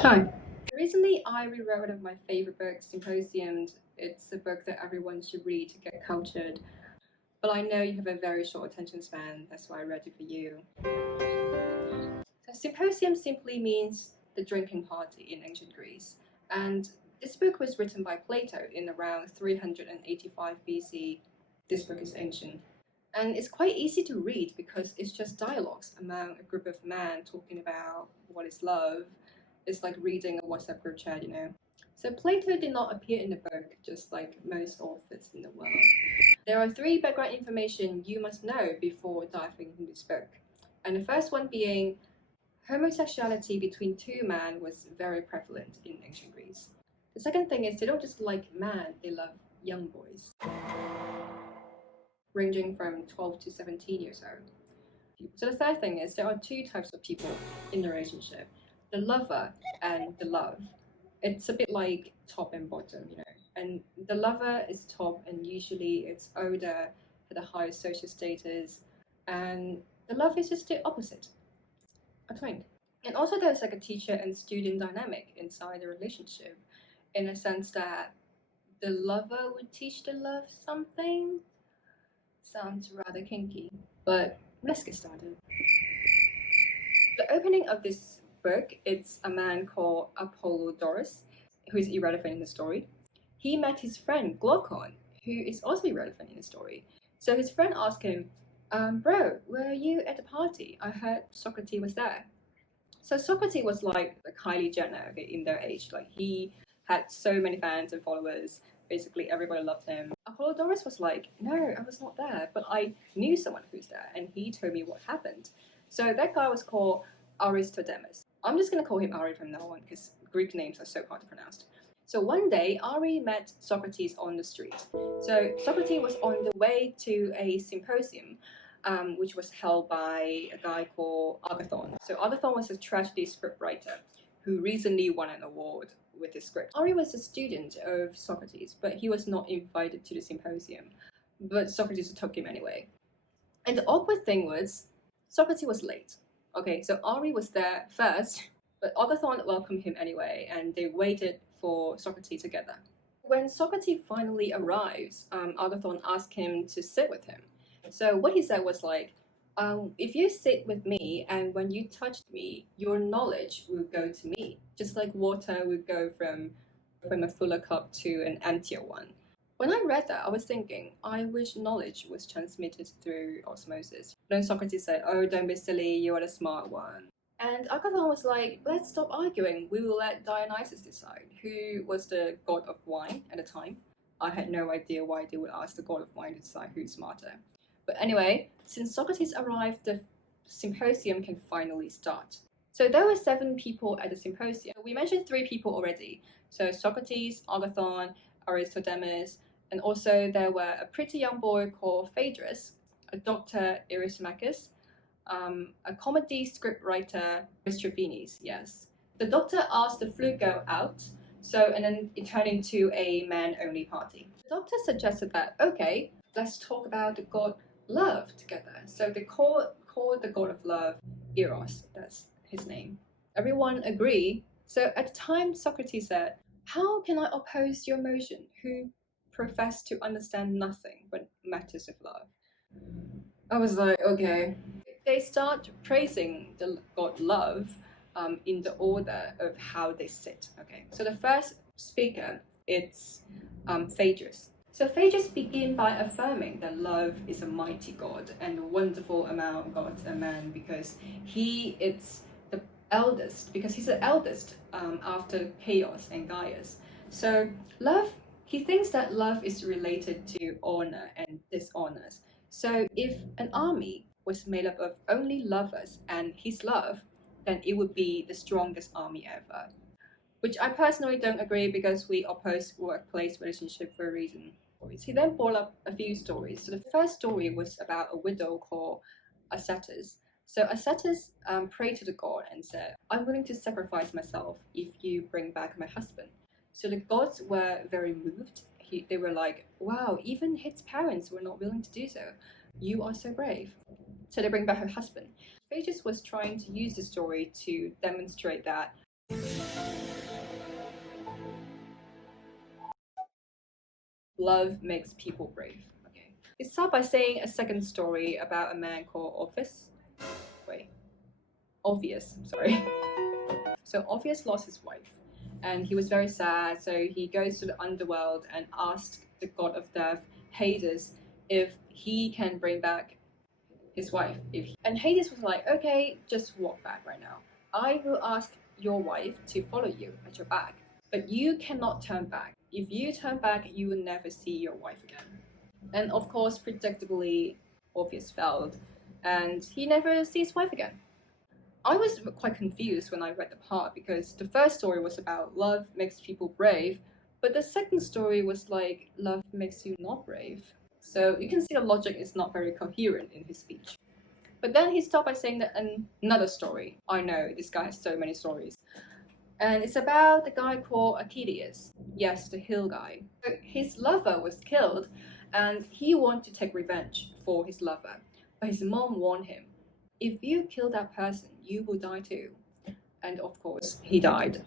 Hi. Recently, I rewrote one of my favorite books, Symposium. It's a book that everyone should read to get cultured. But I know you have a very short attention span, that's why I read it for you. So, Symposium simply means the drinking party in ancient Greece. And this book was written by Plato in around 385 BC. This book is ancient. And it's quite easy to read because it's just dialogues among a group of men talking about what is love. It's like reading a WhatsApp group chat. So Plato did not appear in the book, just like most authors in the world. There are three background information you must know before diving into this book. And the first one being homosexuality between two men was very prevalent in ancient Greece. The second thing is they don't just like men, they love young boys, ranging from 12 to 17 years old. So the third thing is there are two types of people in the relationship, the lover and the love. It's a bit like top and bottom. And the lover is top, and usually it's older, had a higher social status, and the love is just the opposite, I think. And also there's like a teacher and student dynamic inside the relationship, in a sense that the lover would teach the love something. Sounds rather kinky, but let's get started. The opening of this book, it's a man called Apollodorus, who is irrelevant in the story. He met his friend Glaucon, who is also irrelevant in the story. So his friend asked him, bro, were you at the party? I heard Socrates was there. So Socrates was like Kylie Jenner, okay, in their age. Like he had so many fans and followers. Basically, everybody loved him. Apollodorus was like, no, I was not there, but I knew someone who's there, and he told me what happened. So that guy was called Aristodemus. I'm just gonna call him Ari from now on because Greek names are so hard to pronounce. So one day, Ari met Socrates on the street. So Socrates was on the way to a symposium, which was held by a guy called Agathon. So Agathon was a tragedy scriptwriter who recently won an award with his script. Ari was a student of Socrates, but he was not invited to the symposium. But Socrates took him anyway. And the awkward thing was, Socrates was late. Okay, so Ari was there first, but Agathon welcomed him anyway, and they waited for Socrates together. When Socrates finally arrives, Agathon asked him to sit with him. So what he said was like, if you sit with me and when you touch me, your knowledge will go to me, just like water would go from a fuller cup to an emptier one. When I read that, I was thinking, I wish knowledge was transmitted through osmosis. Then Socrates said, oh, don't be silly, you are the smart one. And Agathon was like, let's stop arguing. We will let Dionysus decide, who was the god of wine at the time. I had no idea why they would ask the god of wine to decide who's smarter. But anyway, since Socrates arrived, the symposium can finally start. So there were 7 people at the symposium. We mentioned 3 people already. So Socrates, Agathon, Aristodemus, and also there were a pretty young boy called Phaedrus, a doctor Erysimachus, a comedy scriptwriter Aristophanes. Yes, the doctor asked the flute girl out, and then it turned into a man-only party. The doctor suggested that okay, let's talk about the god love together. So they called the god of love Eros. That's his name. Everyone agreed. So at the time, Socrates said, "How can I oppose your emotion, who profess to understand nothing but matters of love?" I was like, okay. They start praising the god love in the order of how they sit. Okay, so the first speaker it's Phaedrus. So Phaedrus begin by affirming that love is a mighty god and a wonderful among gods and men because he is the eldest, because he's the eldest after Chaos and Gaius. So love, he thinks that love is related to honor and dishonors. So if an army was made up of only lovers and his love, then it would be the strongest army ever. Which I personally don't agree because we oppose workplace relationship for a reason. He then brought up a few stories. So the first story was about a widow called Asetus. So Asetus prayed to the god and said, I'm willing to sacrifice myself if you bring back my husband. So the gods were very moved. They were like, wow, even his parents were not willing to do so. You are so brave. So they bring back her husband. Phaedrus was trying to use the story to demonstrate that love makes people brave. Okay. It starts by saying a second story about a man called Orpheus, sorry. So Orpheus lost his wife and he was very sad. So he goes to the underworld and asks the god of death, Hades, if he can bring back his wife. And Hades was like, okay, just walk back right now. I will ask your wife to follow you at your back, but you cannot turn back. If you turn back, you will never see your wife again. And of course, predictably, Orpheus failed, and he never sees his wife again. I was quite confused when I read the part because the first story was about love makes people brave, but the second story was like love makes you not brave. So you can see the logic is not very coherent in his speech. But then he stopped by saying that another story. I know this guy has so many stories. And it's about the guy called Achilles. Yes, the hill guy. His lover was killed and he wanted to take revenge for his lover. But his mom warned him, if you kill that person, you will die too. And of course, he died.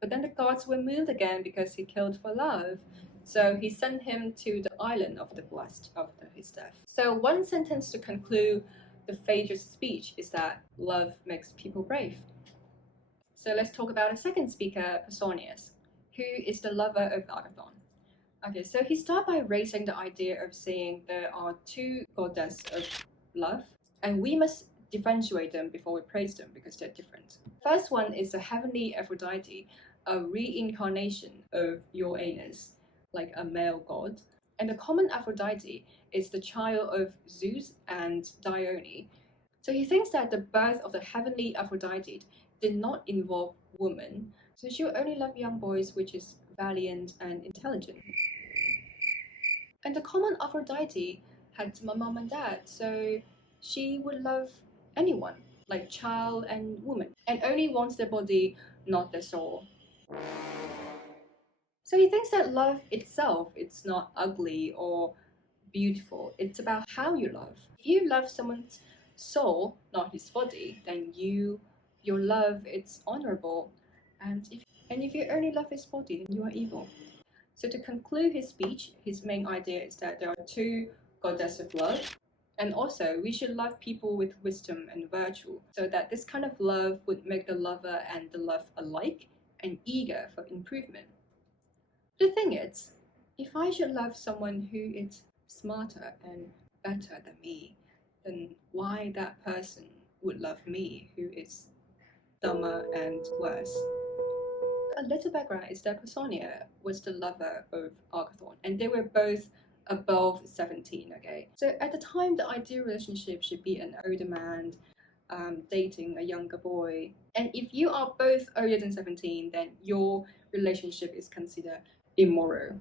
But then the gods were moved again because he killed for love. So he sent him to the island of the blessed after his death. So one sentence to conclude the Phaedrus speech is that love makes people brave. So let's talk about a second speaker, Pausanias, who is the lover of Agathon. Okay, so he started by raising the idea of saying there are two goddesses of love, and we must differentiate them before we praise them because they're different. First one is the heavenly Aphrodite, a reincarnation of Uranus, like a male god. And the common Aphrodite is the child of Zeus and Dione. So he thinks that the birth of the heavenly Aphrodite did not involve women, so she would only love young boys, which is valiant and intelligent. And the common Aphrodite had a mom and dad, so she would love anyone, like child and woman, and only wants their body, not their soul. So he thinks that love itself, it's not ugly or beautiful. It's about how you love. If you love someone's soul, not his body, then your love it's honorable. And if you only love his body, then you are evil. So to conclude his speech, his main idea is that there are two goddesses of love. And also, we should love people with wisdom and virtue, so that this kind of love would make the lover and the loved alike and eager for improvement. The thing is, if I should love someone who is smarter and better than me, then why that person would love me who is dumber and worse? A little background is that Pausania was the lover of Agathon, and they were both above 17, okay? So at the time, the ideal relationship should be an older man dating a younger boy. And if you are both older than 17, then your relationship is considered immoral.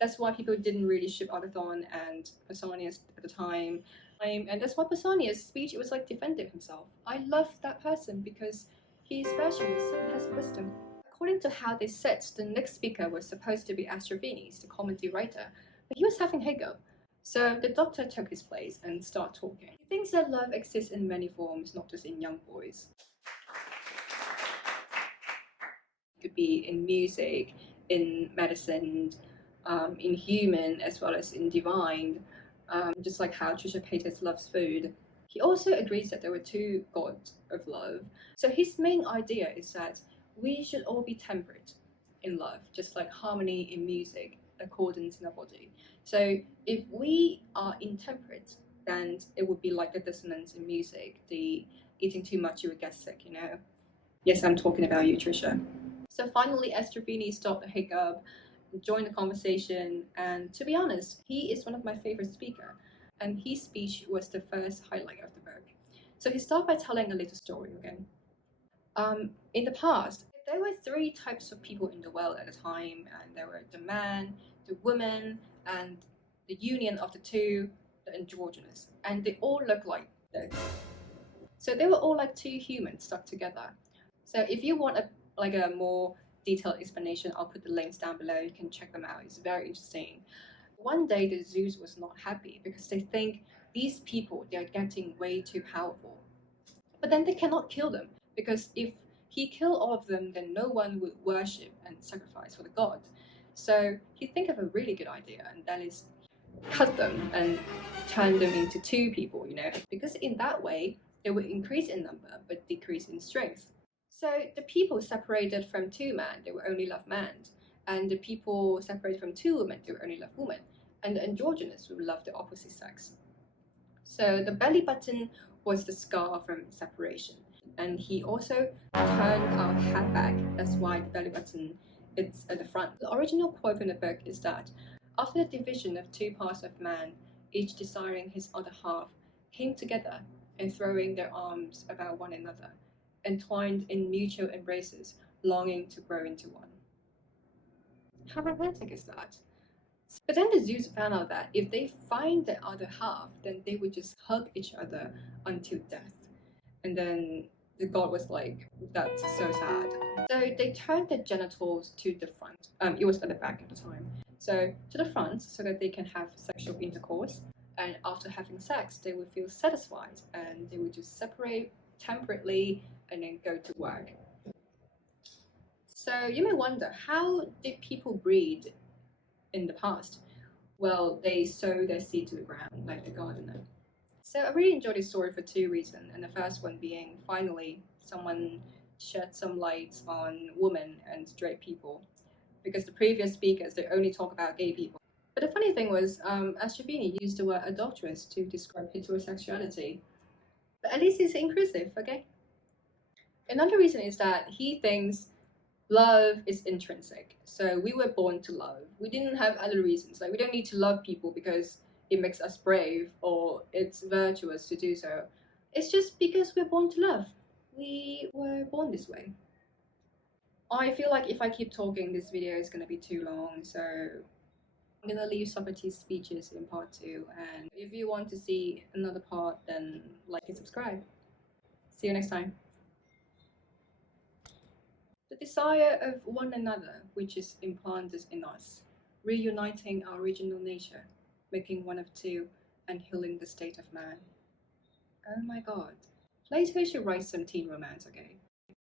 That's why people didn't really ship Agathon and Pausanias at the time. And that's why Pausanias' speech was like defending himself. I love that person because he's virtuous and has wisdom. According to how they said, the next speaker was supposed to be Aristophanes, the comedy writer, but he was having hiccup. So the doctor took his place and started talking. He thinks that love exists in many forms, not just in young boys. It could be in music, in medicine, in human, as well as in divine, just like how Trisha Paytas loves food. He also agrees that there were two gods of love. So his main idea is that we should all be temperate in love, just like harmony in music, accordance in our body. So if we are intemperate, then it would be like the dissonance in music, the eating too much, you would get sick, you know? Yes, I'm talking about you, Trisha. So finally, Aristophanes stopped the hiccup, joined the conversation, and to be honest, he is one of my favorite speakers, and his speech was the first highlight of the book. So he started by telling a little story again. In the past, there were three types of people in the world at the time, and there were the man, the woman, and the union of the two, the androgynous, and they all look like this. So they were all like two humans stuck together. So if you want a more detailed explanation, I'll put the links down below. You can check them out. It's very interesting. One day, the Zeus was not happy because they think these people they are getting way too powerful. But then they cannot kill them because if he killed all of them, then no one would worship and sacrifice for the god. So he think of a really good idea, and that is cut them and turn them into two people, because in that way they would increase in number but decrease in strength. So the people separated from two men, they will only love men, and the people separated from two women, they will only love women, and the androgynous will love the opposite sex. So the belly button was the scar from separation, and he also turned our head back. That's why the belly button is at the front. The original quote from the book is that after the division of two parts of man, each desiring his other half, came together and throwing their arms about one another, entwined in mutual embraces, longing to grow into one. How romantic is that? But then the Zeus found out that if they find the other half, then they would just hug each other until death. And then the god was like, that's so sad. So they turned their genitals to the front. It was at the back at the time. So to the front, so that they can have sexual intercourse. And after having sex, they would feel satisfied and they would just separate temporarily and then go to work. So you may wonder, how did people breed in the past? Well, they sow their seed to the ground like the gardener. So I really enjoyed this story for two reasons, and the first one being finally someone shed some light on women and straight people, because the previous speakers they only talk about gay people. But the funny thing was, Ashafini used the word adulteress to describe heterosexuality, but at least it's inclusive, okay? Another reason is that he thinks love is intrinsic. So we were born to love. We didn't have other reasons. Like we don't need to love people because it makes us brave or it's virtuous to do so. It's just because we're born to love. We were born this way. I feel like if I keep talking, this video is going to be too long. So I'm going to leave Socrates' speeches in part 2. And if you want to see another part, then like and subscribe. See you next time. The desire of one another, which is implanted in us, reuniting our original nature, making one of two, and healing the state of man. Oh my god. Later you should write some teen romance, okay?